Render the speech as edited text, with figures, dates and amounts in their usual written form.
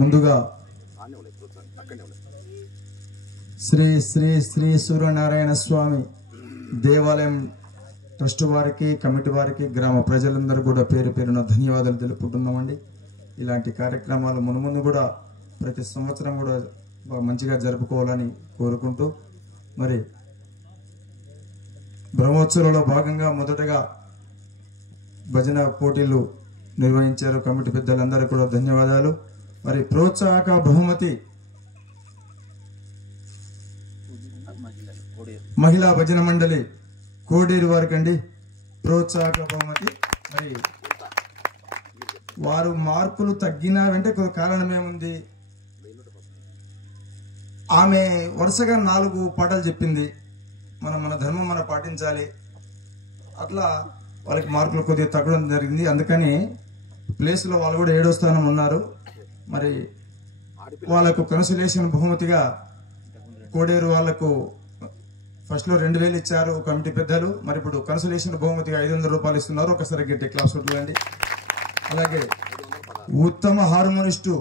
ముందుగా శ్రీ శ్రీ శ్రీ సూర్యనారాయణ స్వామి దేవాలయం ట్రస్ట్ వారికి, కమిటీ వారికి, గ్రామ ప్రజలందరూ కూడా పేరు పేరున ధన్యవాదాలు తెలుపుకుంటున్నామండి. ఇలాంటి కార్యక్రమాలు మున్ముందు కూడా ప్రతి సంవత్సరం కూడా మంచిగా జరుపుకోవాలని కోరుకుంటూ, మరి బ్రహ్మోత్సవంలో భాగంగా మొదటగా భజన పోటీలు నిర్వహించారు. కమిటీ పెద్దలందరూ కూడా ధన్యవాదాలు. మరి ప్రోత్సాహక బహుమతి మహిళా భజన మండలి కోడేరు వారికి అండి ప్రోత్సాహక బహుమతి. మరి వారు మార్కులు తగ్గినా వెంటే కారణం ఏముంది, ఆమె వరుసగా 4 పాటలు చెప్పింది. మన ధర్మం మనం పాటించాలి, అట్లా వాళ్ళకి మార్కులు కొద్దిగా తగ్గడం జరిగింది. అందుకని ప్లేస్లో వాళ్ళు కూడా 7వ స్థానం ఉన్నారు. మరి వాళ్ళకు కన్సలేషన్ బహుమతిగా కోడేరు వాళ్లకు ఫస్ట్లో 2000 ఇచ్చారు కమిటీ పెద్దలు. మరి ఇప్పుడు కన్సలేషన్ బహుమతిగా 500 రూపాయలు ఇస్తున్నారు. ఒకసారి గట్టి క్లాస్ కొట్టుకోండి. అలాగే ఉత్తమ హార్మోనిస్టు